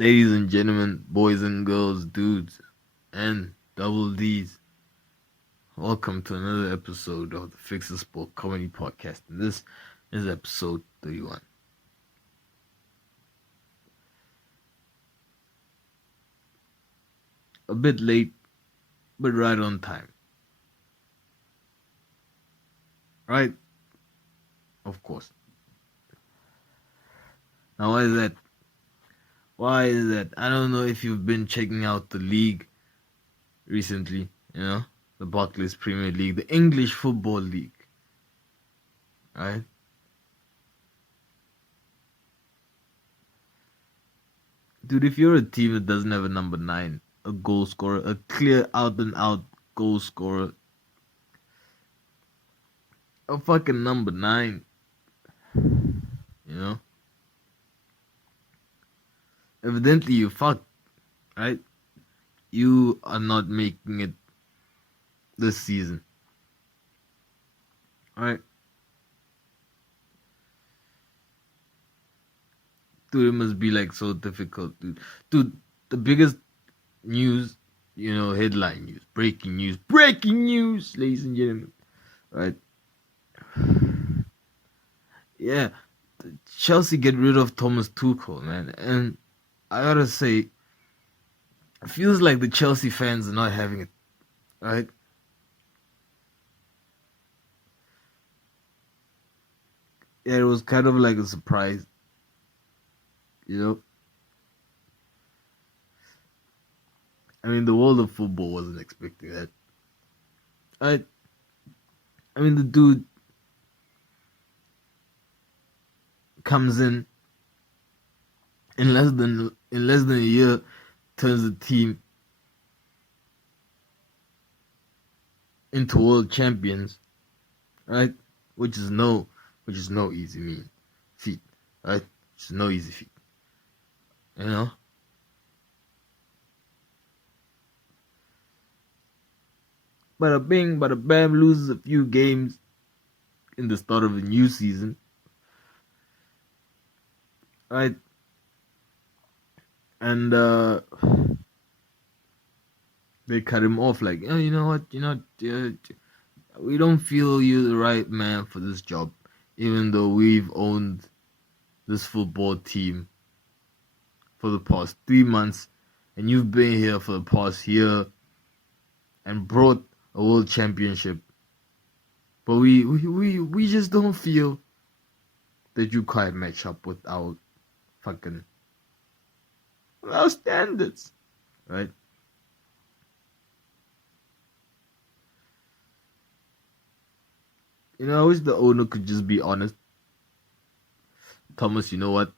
Ladies and gentlemen, boys and girls, dudes, and double D's, welcome to another episode of the Fixasport Comedy Podcast. And this is episode 31. A bit late, but right on time. Right? Of course. Now, why is that? Why is that? I don't know if you've been checking out the league recently, the Barclays Premier League, the English Football League, right? Dude, if you're a team that doesn't have a number 9, a goal scorer, a clear out-and-out goal scorer, a fucking number 9, evidently you fucked, right? You are not making it this season. Alright? Dude, it must be like so difficult, dude. Dude, the biggest news, headline news, breaking news, ladies and gentlemen. Right? Yeah, Chelsea get rid of Thomas Tuchel, man. And I gotta say, it feels like the Chelsea fans are not having it, right? Yeah, it was kind of like a surprise, I mean, the world of football wasn't expecting that. I mean, the dude comes in less than a year, turns the team into world champions, right? Which is no easy feat, right? It's no easy feat, Bada bing, bada bam, loses a few games in the start of a new season, right? And they cut him off like, oh, you know what, we don't feel you're the right man for this job, even though we've owned this football team for the past 3 months, and you've been here for the past year and brought a world championship, but we just don't feel that you quite match up with our standards, right? I wish the owner could just be honest. Thomas, you know what?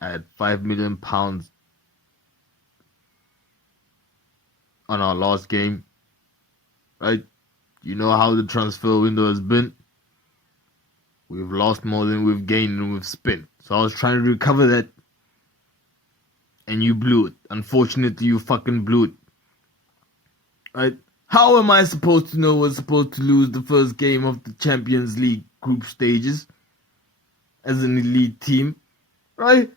I had £5 million on our last game, right? You know how the transfer window has been. We've lost more than we've gained and we've spent. So I was trying to recover that, and you blew it. Unfortunately, you fucking blew it. Right? How am I supposed to know we're supposed to lose the first game of the Champions League group stages as an elite team? Right?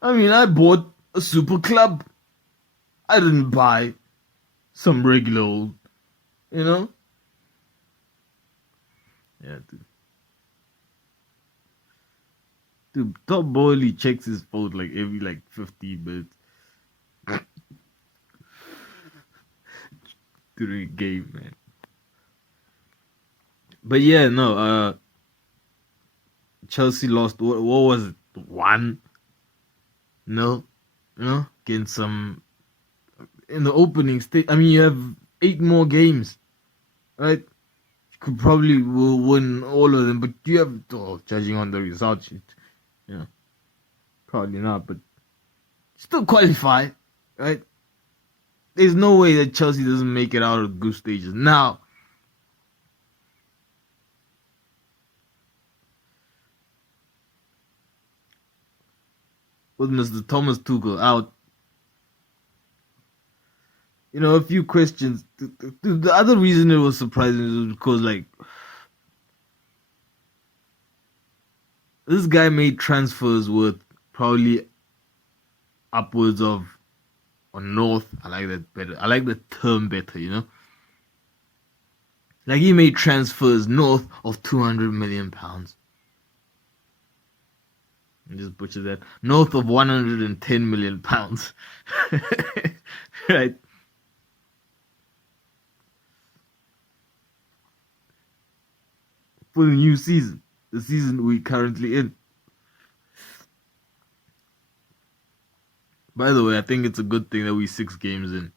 I mean, I bought a super club. I didn't buy some regular old, Yeah, dude. Dude, Top Boily checks his phone like every 15 minutes during a game, man. But yeah, no, Chelsea lost, what was it, 1? No, against some, in the opening stage. I mean, you have 8 more games, right? You could probably will win all of them, but you have, judging on the results, probably not, but still qualify, right? There's no way that Chelsea doesn't make it out of the group stages. Now, with Mr. Thomas Tuchel out, a few questions. The other reason it was surprising is because, this guy made transfers worth probably upwards of, or north. I like that better. I like the term better. Like he made transfers north of £200 million. I just butchered that. North of £110 million. Right? For the new season. The season we're currently in. By the way, I think it's a good thing that we're 6 games in.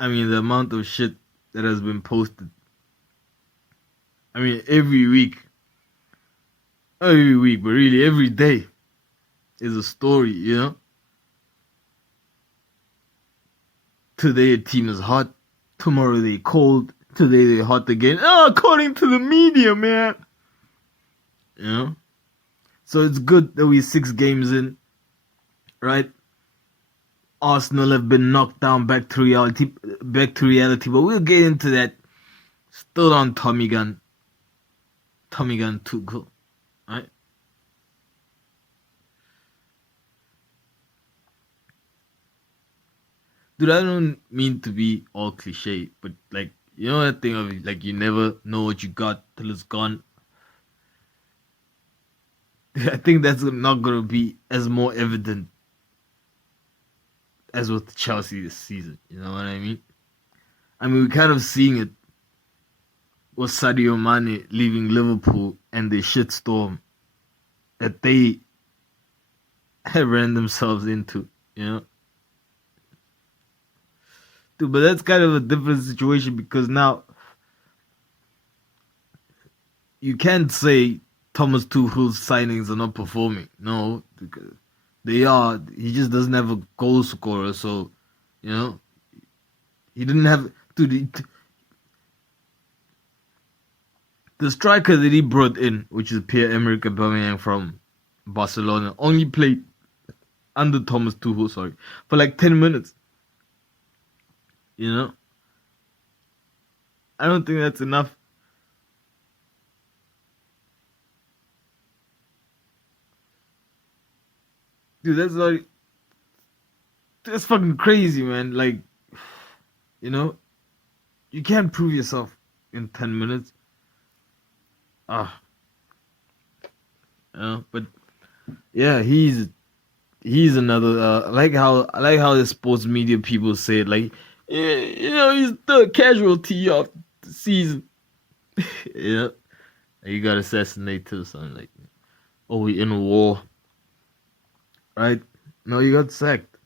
I mean, the amount of shit that has been posted. I mean, every week, but really every day is a story. Today a team is hot, tomorrow they cold, today they hot again. Oh, according to the media, man. So it's good that we're 6 games in, right? Arsenal have been knocked down back to reality, but we'll get into that. Still on Tommy Gun Tuchel, right? Dude, I don't mean to be all cliche, but like, that thing of like you never know what you got till it's gone. I think that's not gonna be as more evident as with Chelsea this season. You know what I mean? I mean, we're kind of seeing it with Sadio Mane leaving Liverpool and the shitstorm that they have ran themselves into. Dude, but that's kind of a different situation because now you can't say Thomas Tuchel's signings are not performing. No, because they are. He just doesn't have a goal scorer, so he didn't have. Dude, the striker that he brought in, which is Pierre-Emerick Aubameyang from Barcelona, only played under Thomas Tuchel, for like 10 minutes. I don't think that's enough. Dude, that's fucking crazy, man. Like, you can't prove yourself in 10 minutes. But yeah, he's another. I like how the sports media people say it. Like, he's the casualty of the season. You got assassinated or something like that. Oh, we in a war, right? No, you got sacked.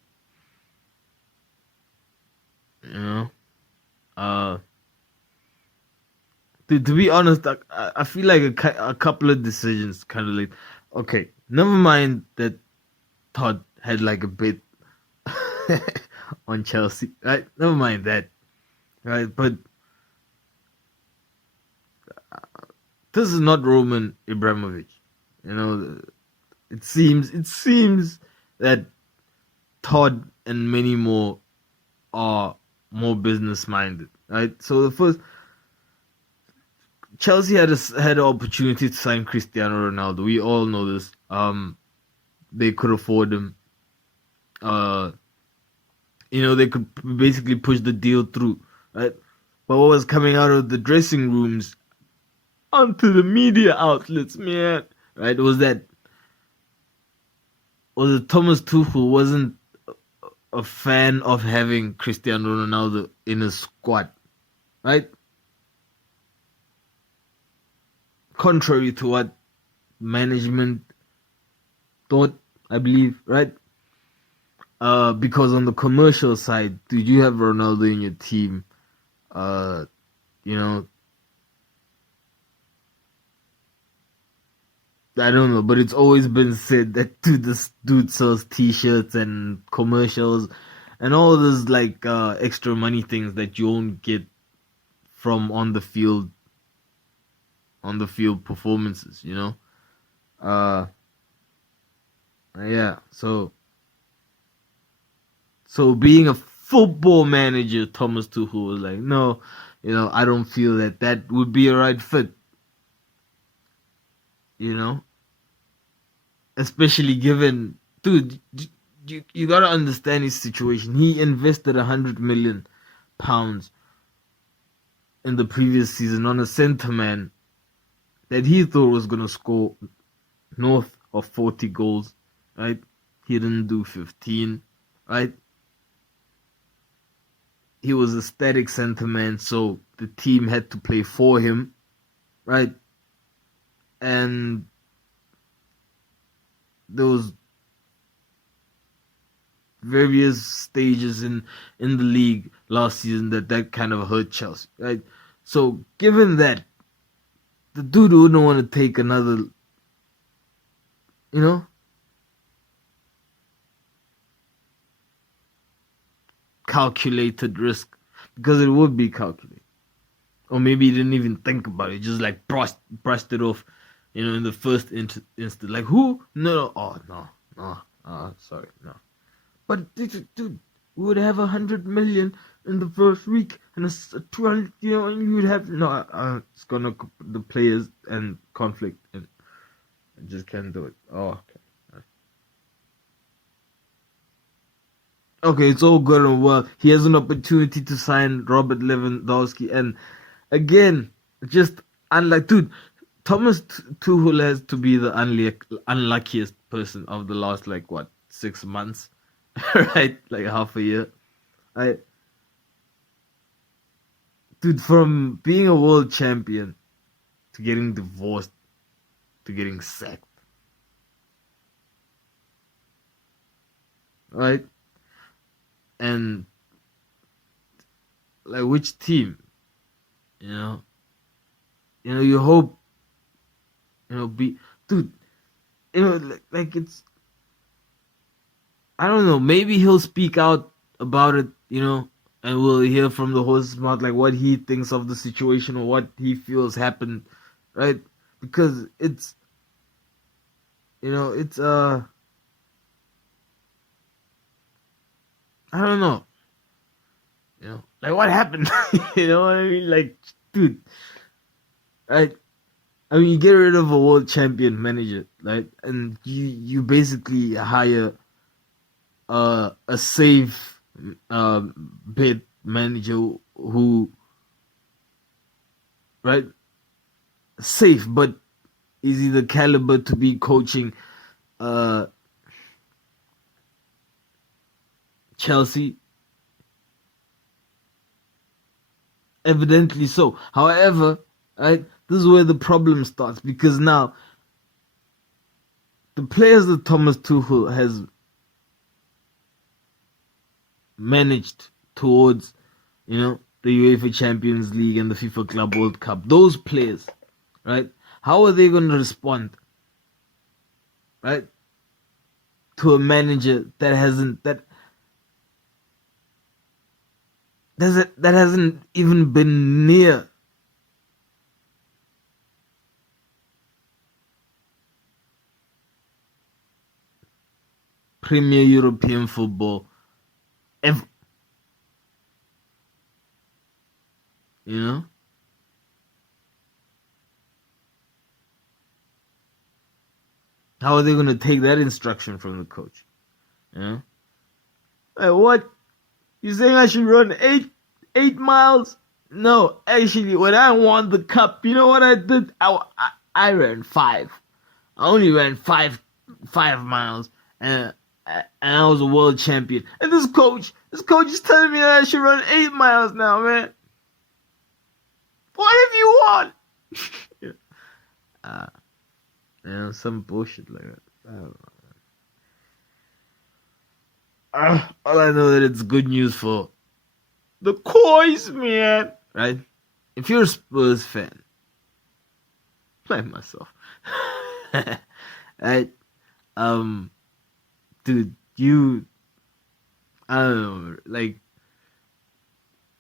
To be honest, I feel like a couple of decisions kind of like, okay, never mind that Todd had like a bit on Chelsea, right? Never mind that, right? But this is not Roman Abramovich. It seems that Todd and many more are more business minded, right? So the first, Chelsea had an opportunity to sign Cristiano Ronaldo. We all know this. They could afford him. They could basically push the deal through, right? But what was coming out of the dressing rooms onto the media outlets, man, right? Was that Thomas Tuchel wasn't a fan of having Cristiano Ronaldo in his squad, right? Contrary to what management thought, I believe, right? Because on the commercial side, did you have Ronaldo in your team? I don't know, but it's always been said that this dude sells T-shirts and commercials and all those like extra money things that you won't get from on the field performances. Yeah. So being a football manager, Thomas Tuchel was like, no, I don't feel that would be a right fit. especially given, dude, you gotta understand his situation. He invested £100 million in the previous season on a centre man that he thought was gonna score north of 40 goals, right? He didn't do 15, right? He was a static centre man, so the team had to play for him, right? And there was various stages in the league last season that kind of hurt Chelsea, right? So given that, the dude wouldn't want to take another, you know, calculated risk, because it would be calculated. Or maybe he didn't even think about it, just like brushed it off, in the first instant. Like, who? No, oh, no, sorry, no. But, dude, we would have 100 million in the first week, and a 12, and you would have, no, it's gonna, the players and conflict, and I just can't do it. Oh, okay. Okay, it's all good and well. He has an opportunity to sign Robert Lewandowski, and again, just unlike, dude, Thomas Tuchel has to be the unluckiest person of the last, 6 months, right? Like half a year. Dude, from being a world champion to getting divorced to getting sacked, right? And which team, you hope, be, dude, it's, I don't know, maybe he'll speak out about it, and we'll hear from the horse's mouth, what he thinks of the situation or what he feels happened, right? Because it's, it's, I don't know. What happened? You know what I mean? Dude, right? I mean, you get rid of a world champion manager, right? And you basically hire a safe bid manager who, right? Safe, but is he the caliber to be coaching Chelsea? Evidently so. However, right, this is where the problem starts, because now the players that Thomas Tuchel has managed towards, the UEFA Champions League and the FIFA Club World Cup, those players, right, how are they going to respond, right, to a manager that hasn't even been near Premier European football ever? How are they going to take that instruction from the coach? Like, what? You saying I should run 8 miles? No, actually, when I won the cup, you know what I did? I ran 5. I only ran 5 miles, and I was a world champion. And this coach is telling me that I should run 8 miles now, man. What have you won? Some bullshit like that. I don't know. All I know that it's good news for the Coys, man. Right? If you're a Spurs fan, like myself, right? Dude, I don't know,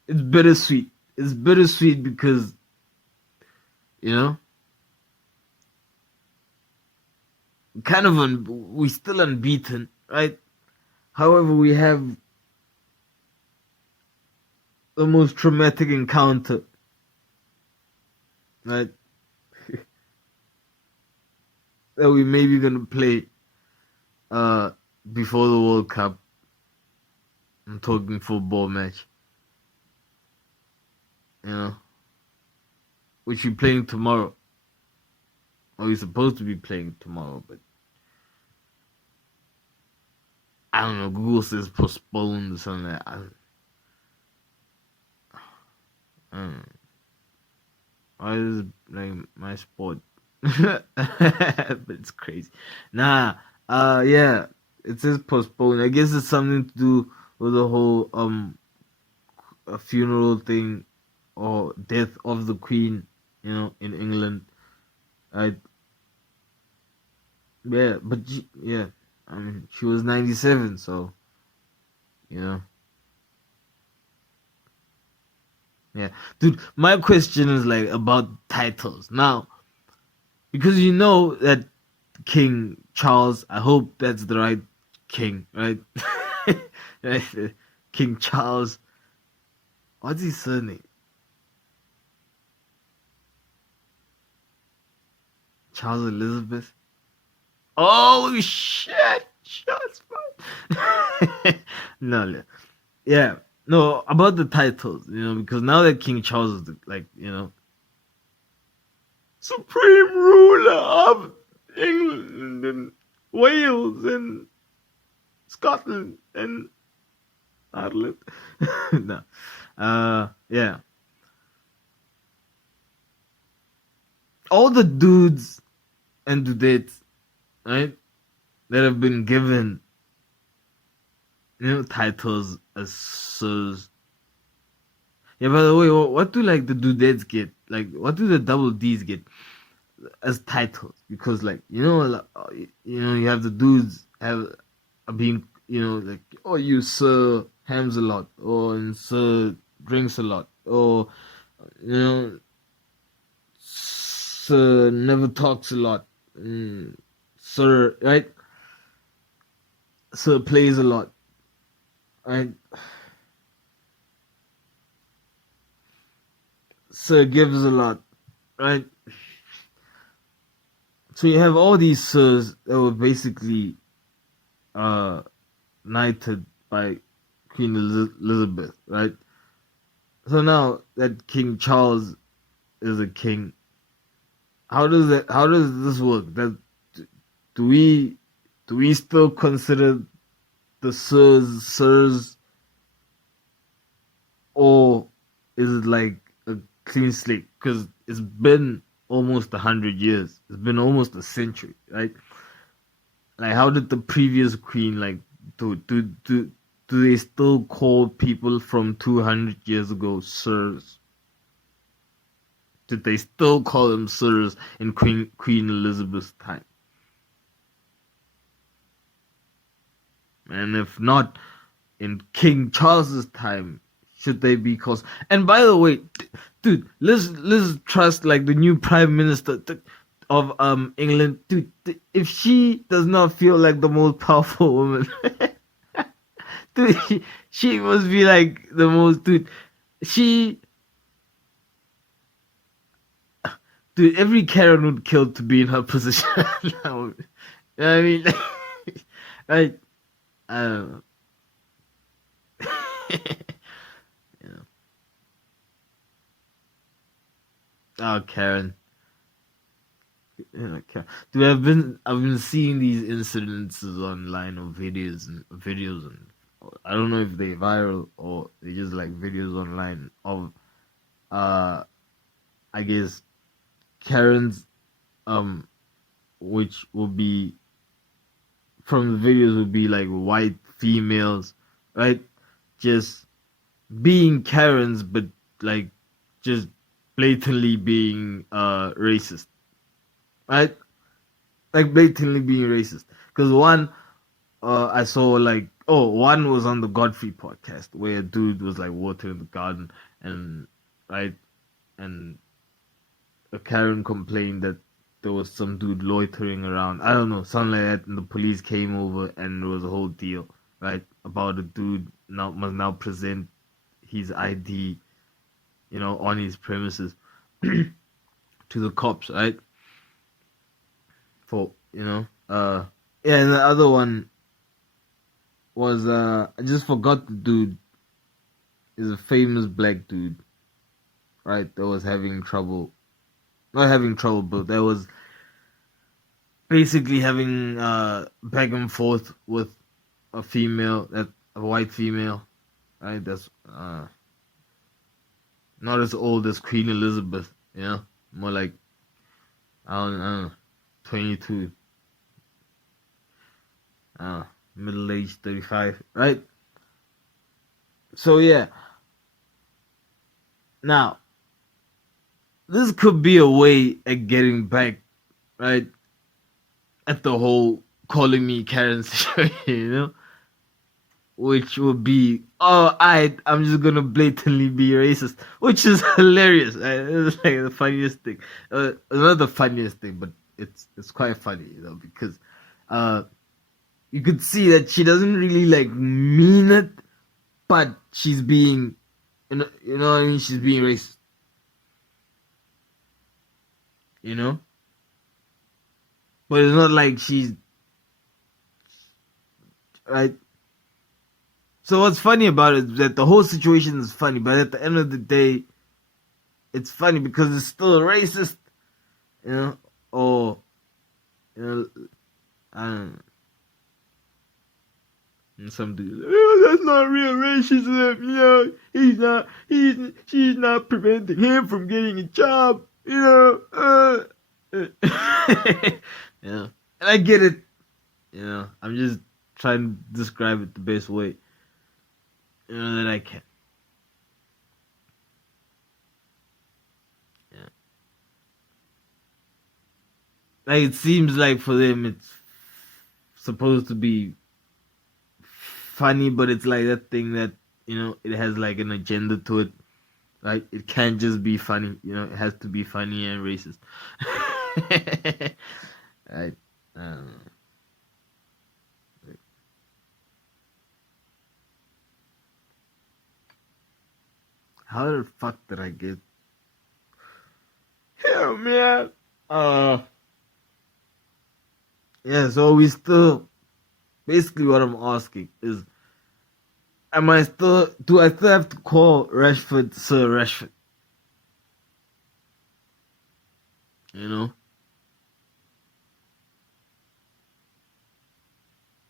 it's bittersweet. It's bittersweet because, we're still unbeaten, right? However, we have the most traumatic encounter, right? That we maybe gonna play before the World Cup. I'm talking football match. You know, which we're playing tomorrow. Or we're supposed to be playing tomorrow, but I don't know. Google says postponed or something like that. I don't know. Why is it like my sport? But it's crazy. Nah, yeah. It says postponed. I guess it's something to do with the whole a funeral thing or death of the Queen, in England. I Yeah, but yeah, I mean she was 97, so you know. Yeah, dude. My question is like about titles now, because you know that King Charles. I hope that's the right king, right? Right, King Charles. What's his surname? Charles Elizabeth. Oh shit! Shots fired. No, yeah, no, about the titles, because now that King Charles is like, supreme ruler of England and Wales and Scotland and Ireland. No, yeah, all the dudes and dudettes, right, that have been given, titles as sirs. Yeah, by the way, what do like the dudettes get? Like, what do the double D's get as titles? Because like, you have the dudes are being, like, oh, you Sir Hams a lot, or and Sir drinks a lot, or Sir never talks a lot, Sir, right? Sir plays a lot, right? Sir gives a lot, right? So you have all these sirs that were basically knighted by Queen Elizabeth, right? So now that King Charles is a king, how does this work? Do we still consider the sirs, or is it like a clean slate? Because it's been almost 100 years. It's been almost a century, right? Like, how did the previous queen, like, do they still call people from 200 years ago sirs? Did they still call them sirs in Queen Elizabeth's time? And if not, in King Charles's time, should they be called? And by the way, dude, let's trust like the new Prime Minister of England, dude. If she does not feel like the most powerful woman, dude, she must be like the most, dude. Dude, every Karen would kill to be in her position. You know what I mean? Right? I don't know. Yeah. Oh, Karen. Yeah, Karen. Dude, I've been seeing these incidences online of videos, and I don't know if they viral or they just like videos online of I guess Karens, which will be, from the videos, would be like white females, right? Just being Karens, but like just blatantly being racist, right? Like blatantly being racist. Because one, I saw like, one was on the Godfrey podcast where a dude was like watering the garden, and right, and a Karen complained that there was some dude loitering around. I don't know, something like that, and the police came over, and there was a whole deal, right, about the dude must now present his ID, on his premises to the cops, right? For Yeah, and the other one was I just forgot the dude. Is a famous black dude, right? That was having trouble, not having trouble, but that was basically having back and forth with a female, that a white female, right? That's not as old as Queen Elizabeth, you know, more like I don't know 22, middle age 35, right? So yeah, now this could be a way at getting back, right, at the whole calling me Karen situation, you know, which would be, oh, I'm just gonna blatantly be racist, which is hilarious. It's like the funniest thing. Not the funniest thing, but it's quite funny, you know, because you could see that she doesn't really like mean it, but she's being, you know what I mean? She's being racist, you know. But it's not like she's right. So what's funny about it is that the whole situation is funny, but at the end of the day, it's funny because it's still racist, you know, or you know, I don't know. And some dude, oh, that's not real racism, you know. She's not preventing him from getting a job, you know. Yeah, and I get it, you know. I'm just trying to describe it the best way, you know, that I can. Yeah, like it seems like for them it's supposed to be funny, but it's like that thing that, you know, it has like an agenda to it. Right? It can't just be funny, you know. It has to be funny and racist. Right? I don't know. How the fuck did I get here, man? Yeah. So we still, basically, what I'm asking is, do I still have to call Rashford Sir Rashford? You know,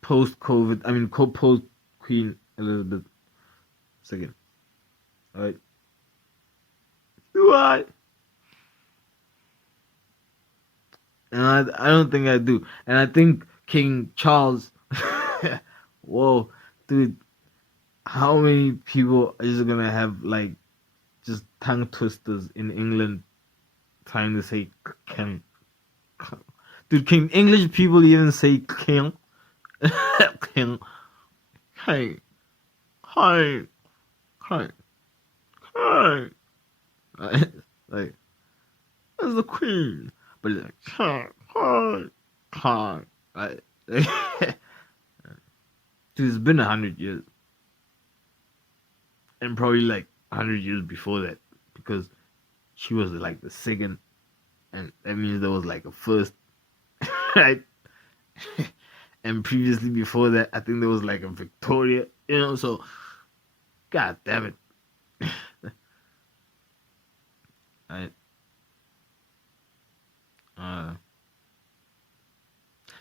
post COVID. I mean, post Queen Elizabeth II. Right? Do I? And I don't think I do. And I think King Charles. Whoa, dude! How many people are just gonna have like just tongue twisters in England trying to say king? Dude, can English people even say king? King. Hey, hi, hi, hi. Like, that's the queen. But it's like, hi, hi, hi. Right? Dude, it's been 100 years. And probably like 100 years before that. Because she was like the second. And that means there was like a first. Right? And previously before that, I think there was like a Victoria. You know, so, god damn it. Right? Uh,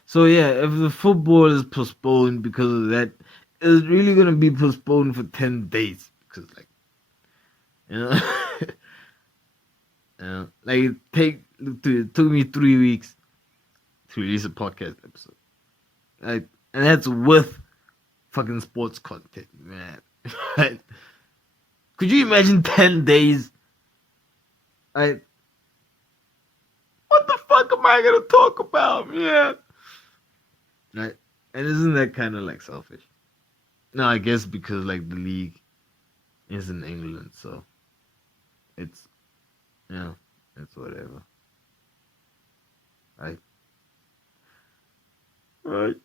so yeah, if the football is postponed because of that, it's really gonna be postponed for 10 days because, like, you know, you know, like it took me 3 weeks to release a podcast episode, like, and that's with fucking sports content, man. Right? Could you imagine 10 days? Like, what the fuck am I gonna talk about, man? Right? And isn't that kind of like selfish? No, I guess because like the league is in England, so it's, you know, it's whatever. Right? Right?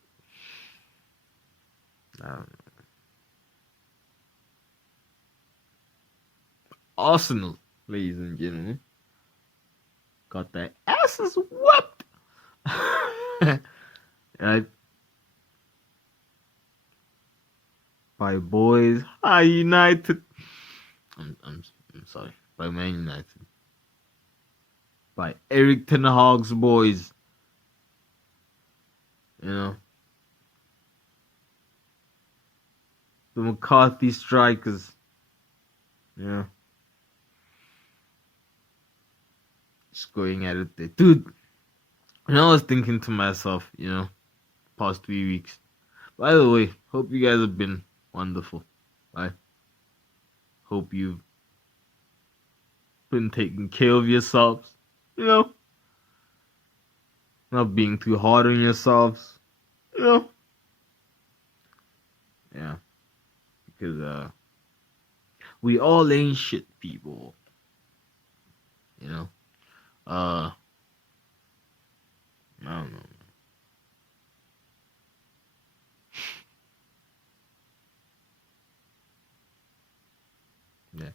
Arsenal, ladies and gentlemen, got their asses whooped. Right? by boys. Hi United. I'm sorry. By Man United. By Eric Ten Hag's boys. You know. The McCarthy strikers. You know. Just going at it there. Dude. And I was thinking to myself, you know, past 3 weeks. By the way, hope you guys have been wonderful. Right? Hope you've been taking care of yourselves. You know? Not being too hard on yourselves. You know? Yeah. Because we all ain't shit people. You know? I don't know. Yeah.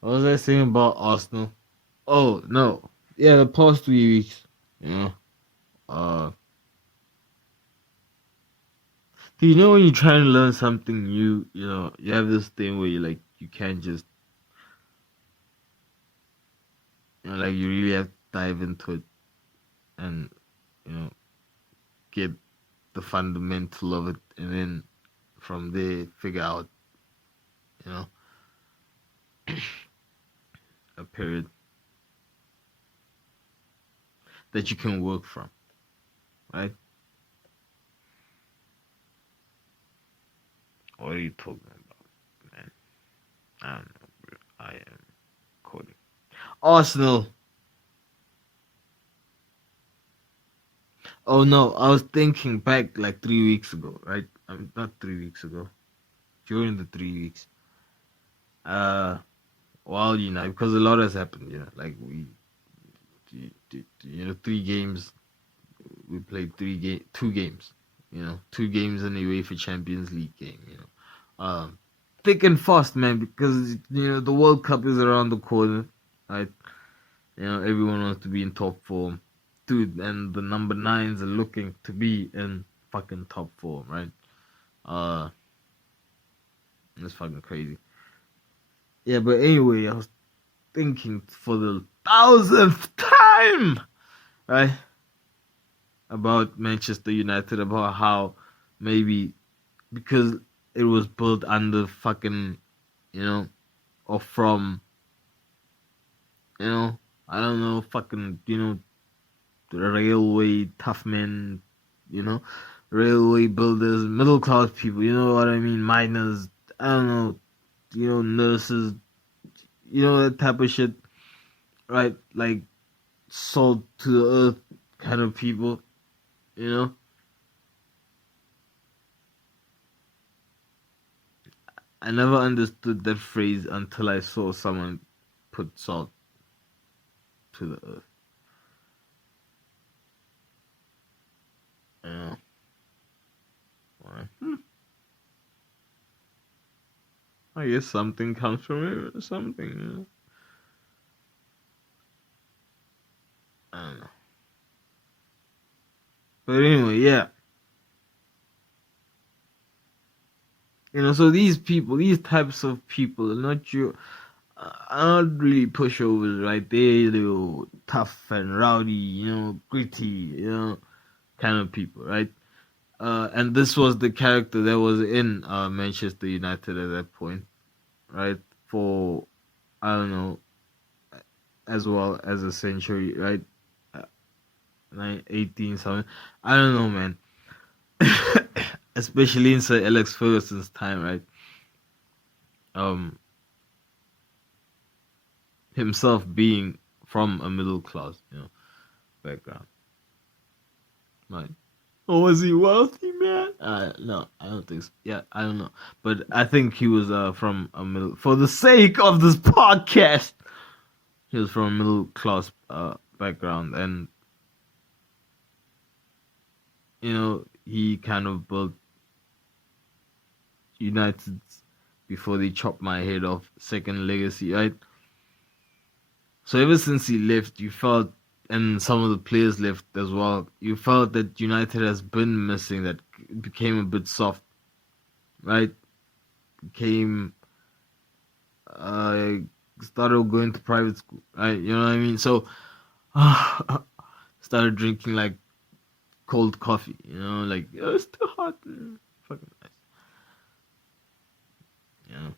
What was I saying about Arsenal? Oh no. Yeah, the past 3 weeks. You know? Do you know when you're trying to learn something new, you know, you have this thing where you can't just, you know, like you really have to dive into it and, you know, get the fundamental of it, and then from there figure out, you know, a period that you can work from, right? What are you talking about, man? I don't know, bro. I am quoting Arsenal. Oh no, I was thinking back like 3 weeks ago, right? I mean, not 3 weeks ago. During the 3 weeks, well, you know, because a lot has happened, you know, like you know, 3 games. We played 2 games, you know, 2 games in the UEFA Champions League game, you know, thick and fast, man, because you know the World Cup is around the corner, right? You know, everyone wants to be in top form, dude, and the number 9's are looking to be in fucking top form, right? It's fucking crazy. Yeah, but anyway, I was thinking for the 1000th time, right, about Manchester United, about how maybe because it was built under fucking, you know, or from, you know, I don't know, fucking, you know, the railway tough men, you know, railway builders, middle class people, you know what I mean, miners, I don't know, you know, nurses, you know, that type of shit, right? Like salt to the earth kind of people, you know. I never understood that phrase until I saw someone put salt to the earth. Yeah. I guess something comes from it or something, you know. I don't know. But anyway, yeah. You know, so these people, these types of people are not are not really pushovers, right? They're tough and rowdy, you know, gritty, you know, kind of people, right? And this was the character that was in Manchester United at that point, right? For, I don't know, as well as a century, right? 18 something. I don't know, man. Especially in Sir Alex Ferguson's time, right? Himself being from a middle class, you know, background. Right. Oh, was he wealthy, man? No, I don't think so. Yeah, I don't know. But I think he was from a middle, for the sake of this podcast, he was from a middle class background, and you know, he kind of built United before they chopped my head off, second legacy, right? So ever since he left, you felt, and some of the players left as well, you felt that United has been missing, that it became a bit soft, right? Came, uh, started going to private school, right? You know what I mean? So, started drinking like cold coffee, like, oh, it's too hot. Fucking nice, you know.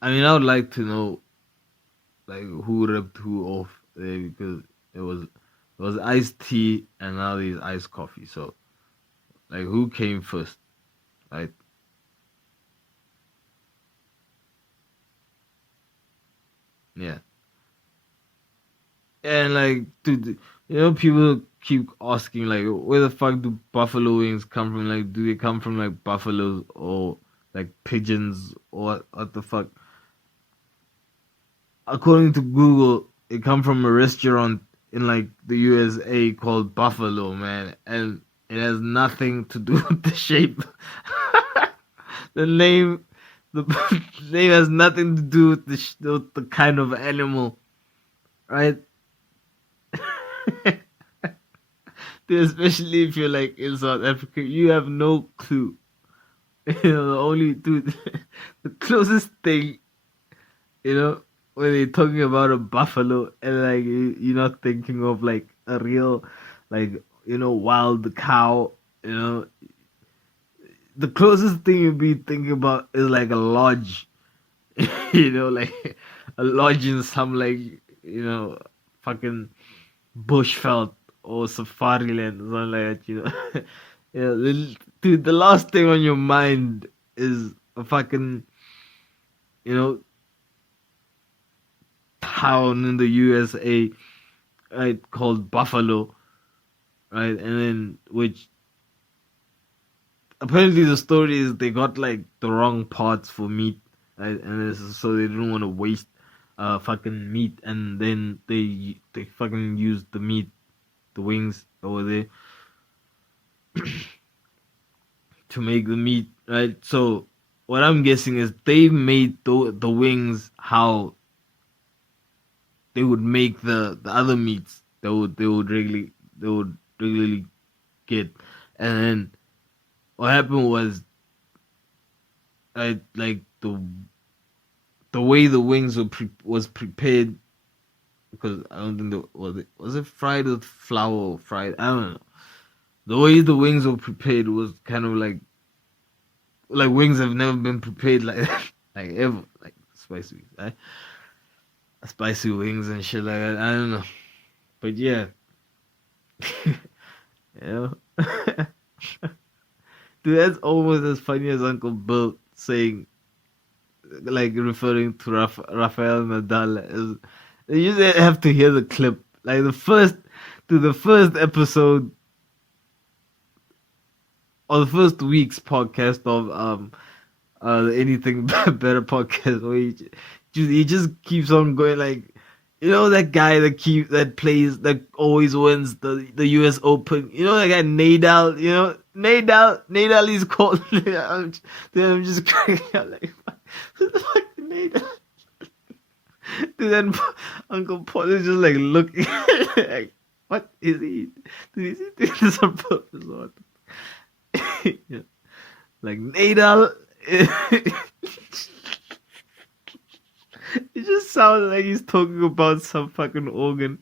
I mean, I would like to know like who ripped who off there because it was iced tea and now there's iced coffee. So like, who came first, right? Yeah, and like, dude, people keep asking like, where the fuck do buffalo wings come from? Like, do they come from like buffaloes or like pigeons or what the fuck? According to Google, it come from a restaurant in like the USA called Buffalo, man, and it has nothing to do with the shape. the name, the name has nothing to do with the kind of animal, right? Dude, especially if you're like in South Africa, you have no clue. The only dude, the closest thing, when they're talking about a buffalo and like you're not thinking of like a real, like, wild cow, you know, the closest thing you'd be thinking about is like a lodge, like a lodge in some like, fucking bushveld or safari land or something like that, dude, the last thing on your mind is a fucking, you know, town in the USA, right, called Buffalo, right, and then which apparently the story is they got like the wrong parts for meat, right, and so they didn't want to waste fucking meat, and then they fucking used the meat, the wings over there to make the meat, right? So what I'm guessing is they made the wings how they would make the other meats that they would regularly get, and then what happened was, like the way the wings was prepared, because I don't think was it fried with flour or fried, I don't know. The way the wings were prepared was kind of like wings have never been prepared like that, like ever, like spicy wings, right? Spicy wings and shit like that. I don't know, but yeah, you know. Dude, that's almost as funny as Uncle Bill saying, like, referring to Rafael Nadal. You just have to hear the clip, like the first episode or the first week's podcast of the Anything Better podcast, where he just keeps on going, like, that guy that always wins the US Open, that guy Nadal, Nadal is called. I'm just cracking out like, who the fuck is Nadal? Dude, then Uncle Paul is just like looking like, what is he? Dude, is he doing this on purpose or what? Yeah. Like Nadal. It just sounds like he's talking about some fucking organ,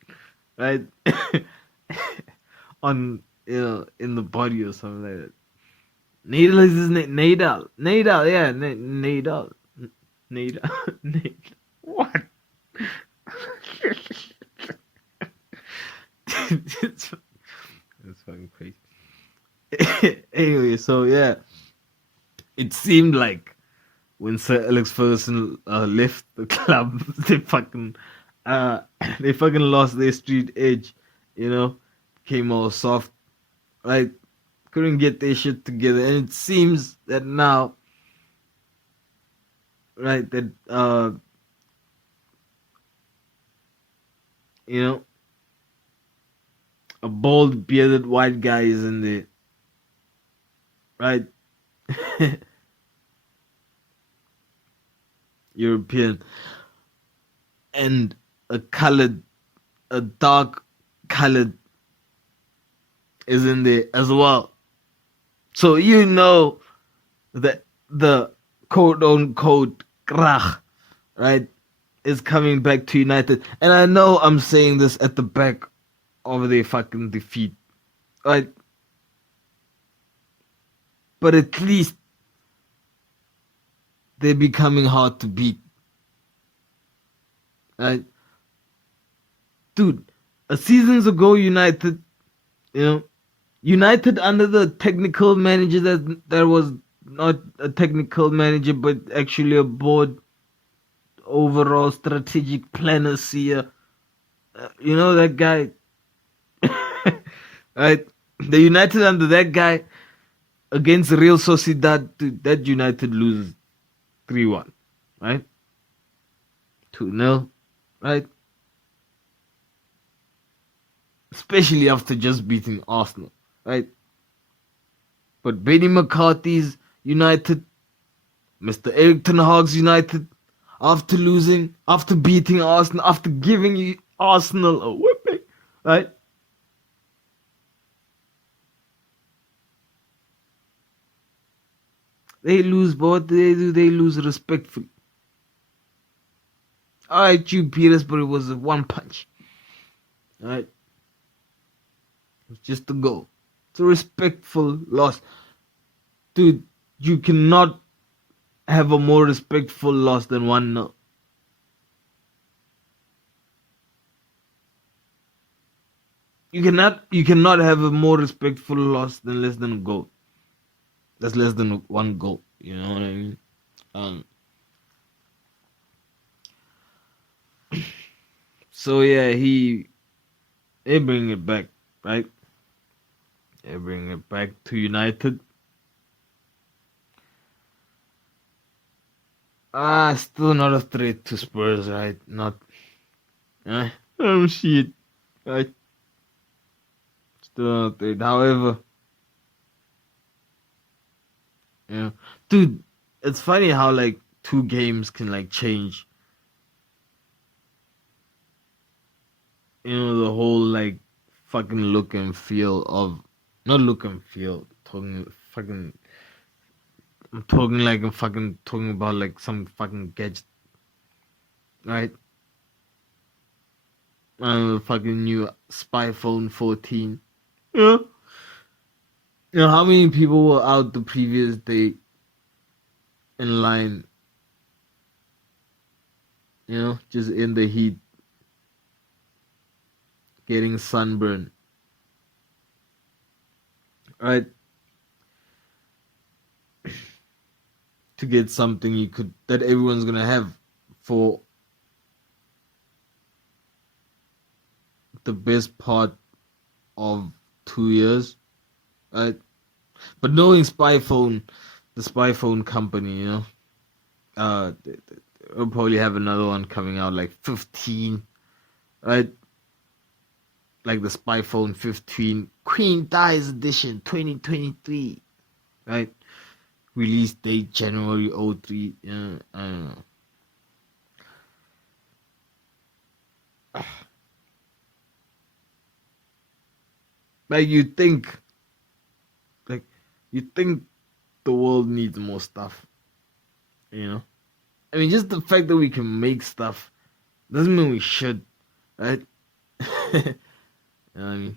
right? On, in the body or something like that. Nadal is his name. Nadal. Nadal, yeah. Nadal. Nadal. Nadal. What? it's, it's fucking crazy. Anyway, so yeah. It seemed like when Sir Alex Ferguson left the club, uh, they fucking lost their street edge, came all soft, right? Couldn't get their shit together, and it seems that now, right, that a bald bearded white guy is in there, right? European, and a dark colored is in there as well. So you know that the quote unquote krach, right, is coming back to United. And I know I'm saying this at the back of their fucking defeat, right? But at least they're becoming hard to beat, right? Dude, a seasons ago, United, United under the technical manager that was not a technical manager, but actually a board overall strategic planner seer. That guy, right? The United under that guy against Real Sociedad, dude, that United loses 3-1, right? 2-0, right? Especially after just beating Arsenal, right? But Benny McCarthy's United, Mr. Eric Ten Hag's United, after beating Arsenal, after giving Arsenal a whipping, right? They lose, but what do they do? They lose respectfully. Alright, you beat us, but it was a one punch. Alright? It was just a goal. It's a respectful loss. Dude, you cannot have a more respectful loss than 1-0. You cannot have a more respectful loss than less than a goal. That's less than one goal. You know what I mean? So yeah, they bring it back, right? They bring it back to United. Still not a threat to Spurs, right? Not. Oh shit, right? Still not a threat. However, dude, it's funny how like 2 games can like change. The whole like fucking look and feel of, not look and feel. I'm talking like I'm fucking talking about like some fucking gadget, right? Fucking new spy phone 14. Yeah. How many people were out the previous day in line? Just in the heat, getting sunburned, right? To get something that everyone's gonna have for the best part of 2 years, right? But knowing the spy phone company, they'll probably have another one coming out like 15, right? Like the spy phone 15 Queen Dies Edition 2023, right? Release date January 03. I don't know. Like you think the world needs more stuff. I mean, just the fact that we can make stuff doesn't mean we should, right? You know what I mean?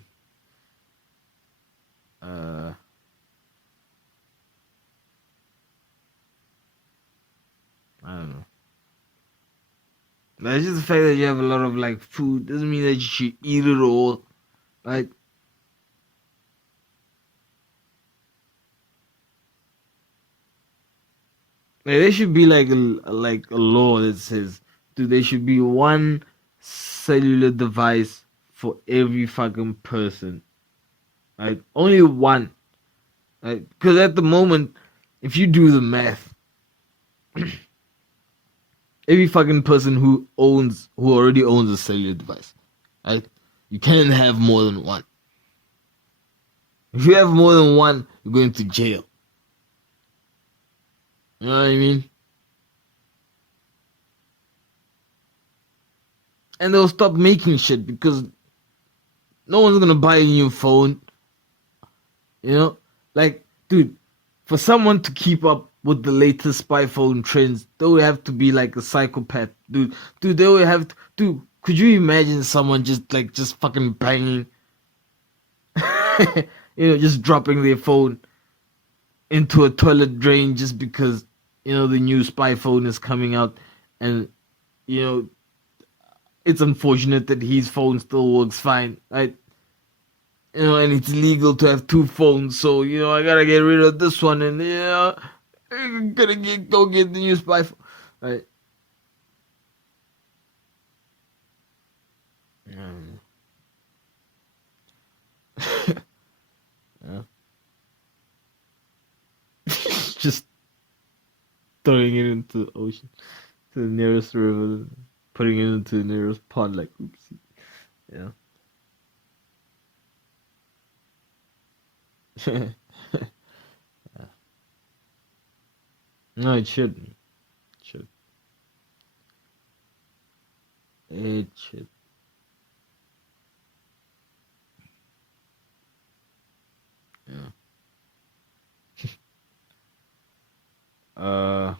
I don't know. That's just the fact that you have a lot of like food doesn't mean that you should eat it all, right? Like, there should be like a law that says, dude, there should be one cellular device for every fucking person, right? Only one, right? Because at the moment, if you do the math, every fucking person who already owns a cellular device, right? You can't have more than one. If you have more than one, you're going to jail. You know what I mean? And they'll stop making shit because no one's gonna buy a new phone You know, like, dude, for someone to keep up with the latest spy phone trends, they would have to be like a psychopath, dude. Dude, they would have to, dude. Could you imagine someone just fucking banging, just dropping their phone into a toilet drain just because the new spy phone is coming out, and you know it's unfortunate that his phone still works fine, right? And it's legal to have two phones, so I gotta get rid of this one, and I'm gonna go get the new spy phone, right? Yeah. Just throwing it into the ocean, to the nearest river, putting it into the nearest pond, like oopsie. Yeah. No, it shouldn't. It should. It should. Yeah. Uh.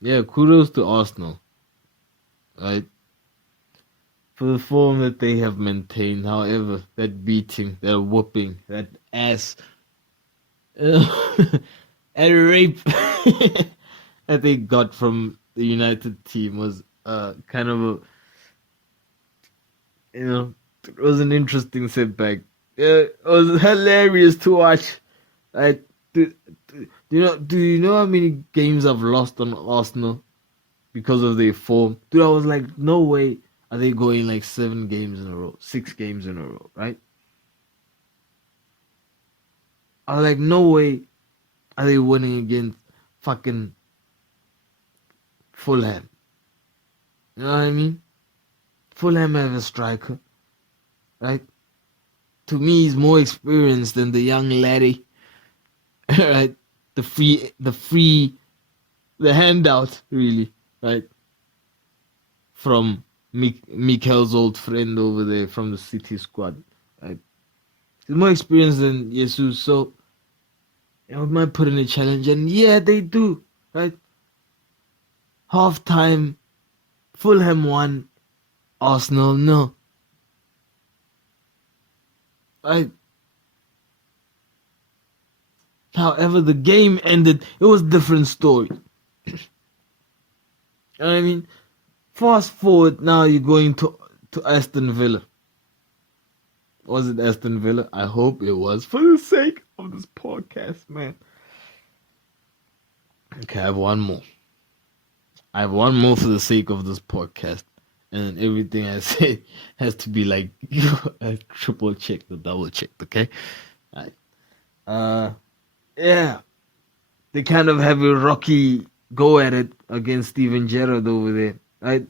Yeah. Kudos to Arsenal, right? For the form that they have maintained. However, that beating, that whooping, that ass, and rape that they got from the United team was kind of it was an interesting setback. It was hilarious to watch. Like, do you know how many games I've lost on Arsenal because of their form? Dude, I was like, no way are they going like 7 games in a row, 6 games in a row, right? I was like, no way are they winning against fucking Fulham. You know what I mean? Fulham have a striker, right? To me, he's more experienced than the young laddie, right? The handout, really, right? From Mikel's old friend over there from the City squad, right? He's more experienced than Jesus, so might put in a challenge, and yeah, they do, right? Half time, Fulham won, Arsenal no, right? However, the game ended. It was a different story. You know what I mean? Fast forward now, you're going to Aston Villa. Was it Aston Villa? I hope it was, for the sake of this podcast, man. Okay, I have one more. For the sake of this podcast. And everything I say has to be like triple checked or double checked, okay? Alright. Yeah. They kind of have a rocky go at it against Steven Gerrard over there, right?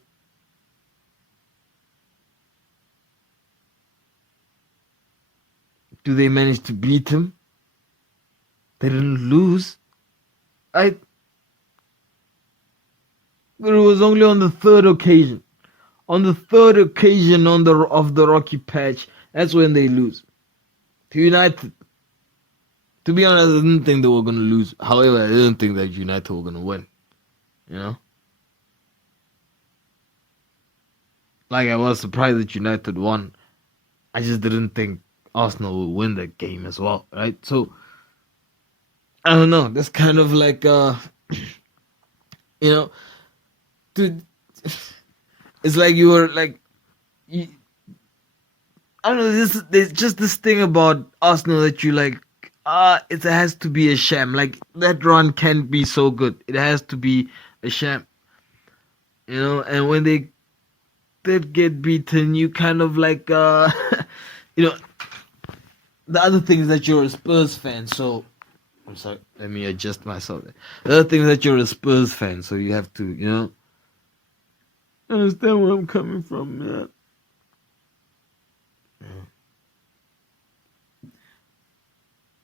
Do they manage to beat him? They didn't lose. But it was only on the third occasion. On the third occasion of the rocky patch, that's when they lose. To United. To be honest, I didn't think they were going to lose. However, I didn't think that United were going to win. You know? Like, I was surprised that United won. I just didn't think Arsenal would win that game as well, right? So, I don't know. That's kind of like, dude, it's like you were like, I don't know. There's just this thing about Arsenal that you like. It has to be a sham. Like, that run can't be so good. It has to be a sham. And when they did get beaten, you kind of like, the other thing is that you're a Spurs fan, so I'm sorry, let me adjust myself. The other thing is that you're a Spurs fan, so you have to, understand where I'm coming from, man.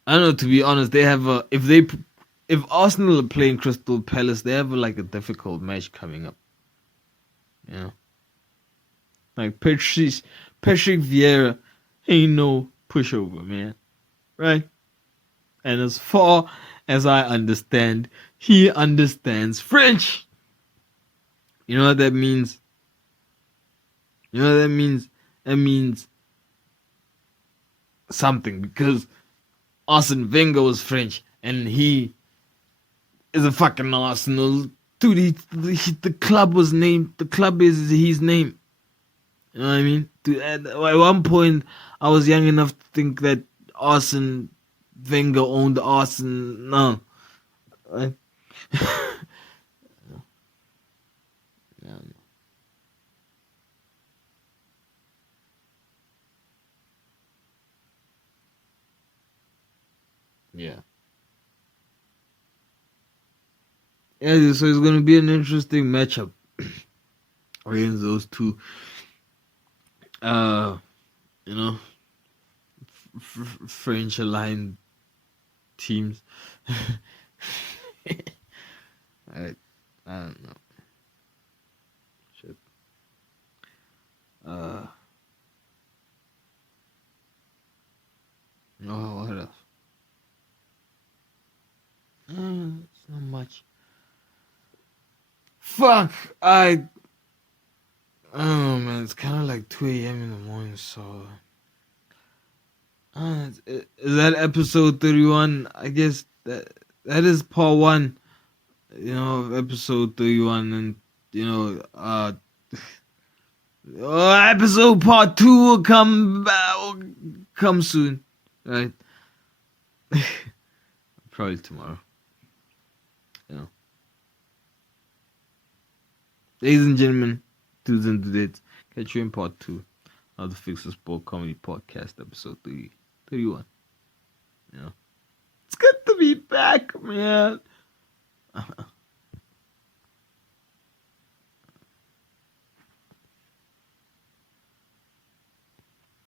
I don't know, to be honest, they have if Arsenal are playing Crystal Palace, they have like a difficult match coming up. Like Patrick Vieira ain't no pushover, man. Right? And as far as I understand, he understands French. You know what that means? You know what that means? That means something, because Arsene Wenger was French and he is a fucking Arsenal. Dude, the club was named, the club is his name. You know what I mean? Dude, at one point, I was young enough to think that Arsene Wenger owned Arsenal. No. Yeah. Yeah. Yeah, so it's going to be an interesting matchup against those two, uh, you know, French aligned teams. I, I don't know. Shit. Uh, no, what else? It's not much. Fuck, I don't know, man. It's kind of like 2 a.m. in the morning, so. Is that episode 31? I guess that is part one, you know, of episode 31, and you know, episode part 2 will come soon, right? Probably tomorrow. You know, ladies and gentlemen, dudes and dudettes, catch you in part 2 of the Fixasport Comedy Podcast, episode 31. You know, it's good to be back, man.